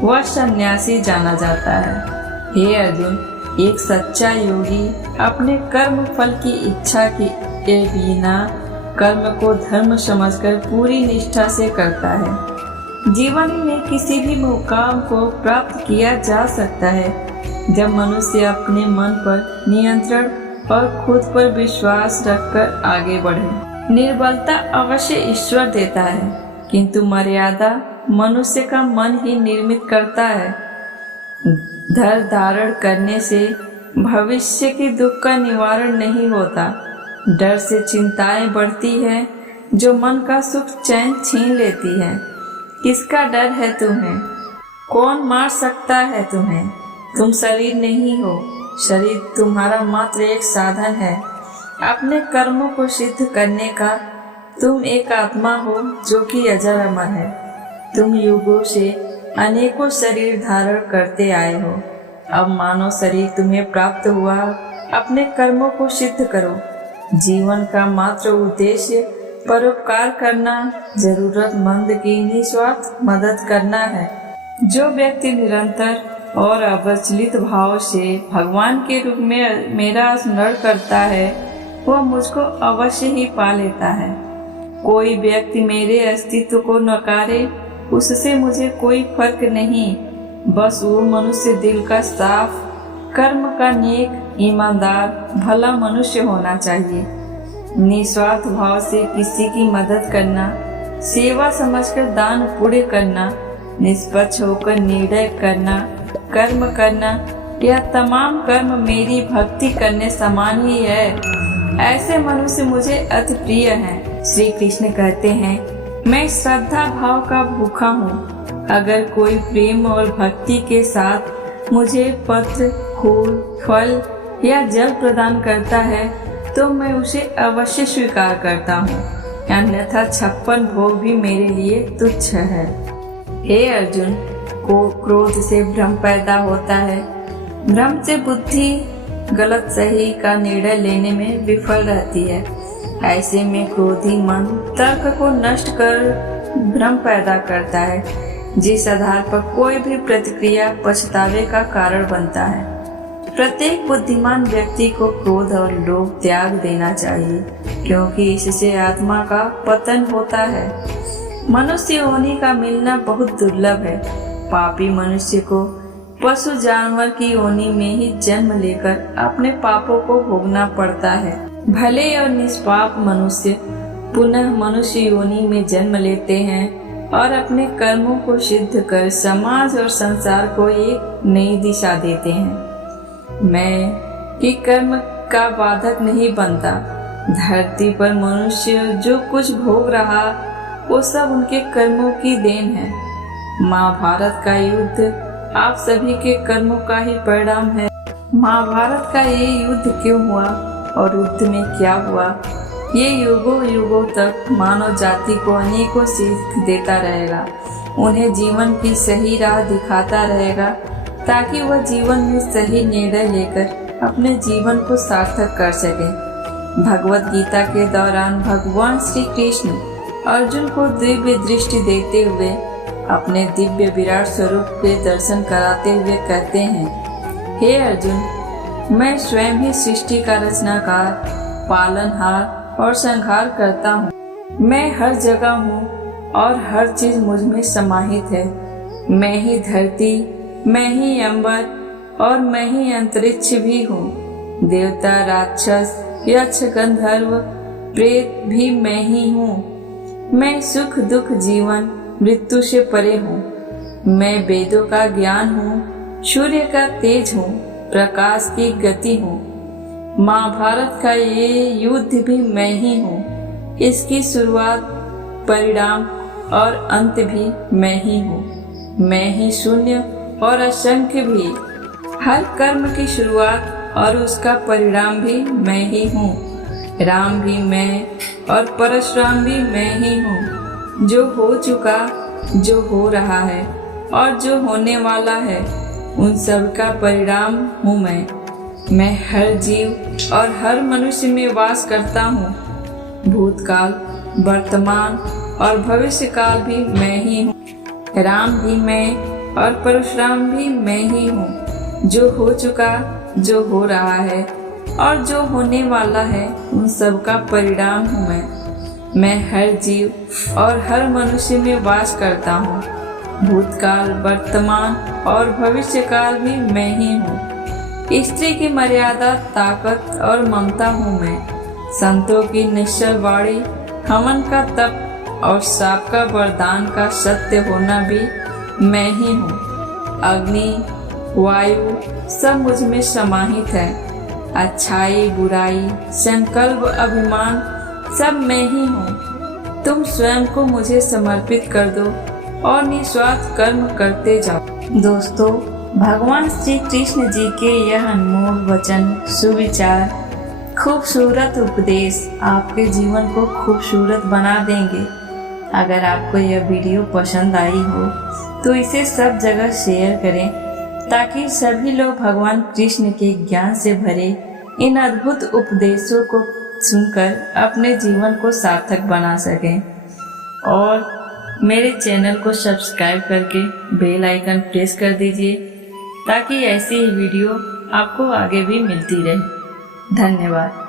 वह सन्यासी जाना जाता है। हे अर्जुन, एक सच्चा योगी अपने कर्म फल की इच्छा के बिना कर्म को धर्म समझकर पूरी निष्ठा से करता है। जीवन में किसी भी मुकाम को प्राप्त किया जा सकता है जब मनुष्य अपने मन पर नियंत्रण और खुद पर विश्वास रखकर आगे बढ़े। निर्बलता अवश्य ईश्वर देता है, किंतु मर्यादा मनुष्य का मन ही निर्मित करता है। धैर्य धारण करने से भविष्य के दुख का निवारण नहीं होता। डर से चिंताएं बढ़ती है, जो मन का सुख चैन छीन लेती है। किसका डर है तुम्हें, कौन मार सकता है तुम्हें। तुम शरीर नहीं हो, शरीर तुम्हारा मात्र एक साधन है अपने कर्मों को सिद्ध करने का। तुम एक आत्मा हो जो कि अजर अमर है। तुम युगों से अनेकों शरीर धारण करते आए हो। अब मानव शरीर तुम्हें प्राप्त हुआ, अपने कर्मों को सिद्ध करो। जीवन का मात्र उद्देश्य परोपकार करना, जरूरतमंद की निस्वार्थ मदद करना है। जो व्यक्ति निरंतर और अविचलित भाव से भगवान के रूप में मेरा स्मरण करता है, वह मुझको अवश्य ही पा लेता है। कोई व्यक्ति मेरे अस्तित्व को नकारे, उससे मुझे कोई फर्क नहीं। बस वो मनुष्य दिल का साफ, कर्म का नेक, ईमानदार, भला मनुष्य होना चाहिए। निस्वार्थ भाव से किसी की मदद करना, सेवा समझकर दान पुण्य करना, निष्पक्ष होकर निर्णय करना, कर्म करना, यह तमाम कर्म मेरी भक्ति करने समान ही है। ऐसे मनुष्य मुझे अति प्रिय हैं। श्री कृष्ण कहते हैं, मैं श्रद्धा भाव का भूखा हूँ। अगर कोई प्रेम और भक्ति के साथ मुझे पत्र, फूल, फल या जल प्रदान करता है तो मैं उसे अवश्य स्वीकार करता हूँ, अन्यथा 56 भोग भी मेरे लिए तुच्छ है। हे अर्जुन, को क्रोध से भ्रम पैदा होता है। भ्रम से बुद्धि गलत सही का निर्णय लेने में विफल रहती है। ऐसे में क्रोधी मन तर्क को नष्ट कर भ्रम पैदा करता है, जिस आधार पर कोई भी प्रतिक्रिया पछतावे का कारण बनता है। प्रत्येक बुद्धिमान व्यक्ति को क्रोध और लोभ त्याग देना चाहिए, क्योंकि इससे आत्मा का पतन होता है। मनुष्य योनि का मिलना बहुत दुर्लभ है। पापी मनुष्य को पशु जानवर की योनि में ही जन्म लेकर अपने पापों को भोगना पड़ता है। भले और निष्पाप मनुष्य पुनः मनुष्य योनि में जन्म लेते हैं और अपने कर्मों को सिद्ध कर समाज और संसार को एक नई दिशा देते हैं। मैं कि कर्म का बाधक नहीं बनता। धरती पर मनुष्य जो कुछ भोग रहा वो सब उनके कर्मों की देन है। महाभारत का युद्ध आप सभी के कर्मों का ही परिणाम है। महाभारत का ये युद्ध क्यों हुआ और युद्ध में क्या हुआ, ये युगों युगों तक मानव जाति को अनेकों सीख देता रहेगा। उन्हें जीवन की सही राह दिखाता रहेगा, ताकि वह जीवन में सही निर्णय लेकर अपने जीवन को सार्थक कर सके। भगवत गीता के दौरान भगवान श्री कृष्ण अर्जुन को दिव्य दृष्टि देते हुए अपने दिव्य विराट स्वरूप के दर्शन कराते हुए कहते हैं, हे अर्जुन, मैं स्वयं ही सृष्टि का रचनाकार, पालनहार और संहार करता हूँ। मैं हर जगह हूँ और हर चीज मुझ में समाहित है। मैं ही धरती, मैं ही अंबर और मैं ही अंतरिक्ष भी हूँ। देवता, राक्षस, यक्ष, गंधर्व, प्रेत भी मैं ही हूँ। मैं सुख दुख, जीवन मृत्यु से परे हूँ। मैं वेदों का ज्ञान हूँ, सूर्य का तेज हूँ, प्रकाश की गति हूँ। महाभारत का ये युद्ध भी मैं ही हूँ। इसकी शुरुआत, परिणाम और अंत भी मैं ही हूँ। मैं ही शून्य और असंख्य भी। हर कर्म की शुरुआत और उसका परिणाम भी मैं ही हूँ। राम भी मैं और परशुराम भी मैं ही हूँ। जो हो चुका, जो हो रहा है और जो होने वाला है, उन सब का परिणाम हूँ मैं हर जीव और हर मनुष्य में वास करता हूँ। भूतकाल, वर्तमान और भविष्य काल भी मैं ही हूँ। राम भी मैं और परशुराम भी मैं ही हूँ। जो हो चुका, जो हो रहा है और जो होने वाला है, उन सब का परिणाम हूँ मैं हर जीव और हर मनुष्य में वास करता हूँ। भूतकाल, वर्तमान और भविष्य काल भी मैं ही हूँ। स्त्री की मर्यादा, ताकत और ममता हूँ मैं। संतों की निश्चल वाणी, हवन का तप और श्राप का वरदान का सत्य होना भी मैं ही हूँ। अग्नि, वायु सब मुझ में समाहित है। अच्छाई, बुराई, संकल्प, अभिमान सब मैं ही हूँ। तुम स्वयं को मुझे समर्पित कर दो और निस्वार्थ कर्म करते जाओ। दोस्तों, भगवान श्री कृष्ण जी के यह अनमोल वचन, सुविचार, खूबसूरत उपदेश आपके जीवन को खूबसूरत बना देंगे। अगर आपको यह वीडियो पसंद आई हो तो इसे सब जगह शेयर करें, ताकि सभी लोग भगवान कृष्ण के ज्ञान से भरे इन अद्भुत उपदेशों को सुनकर अपने जीवन को सार्थक बना सकें। और मेरे चैनल को सब्सक्राइब करके बेल आइकन प्रेस कर दीजिए, ताकि ऐसी ही वीडियो आपको आगे भी मिलती रहे। धन्यवाद।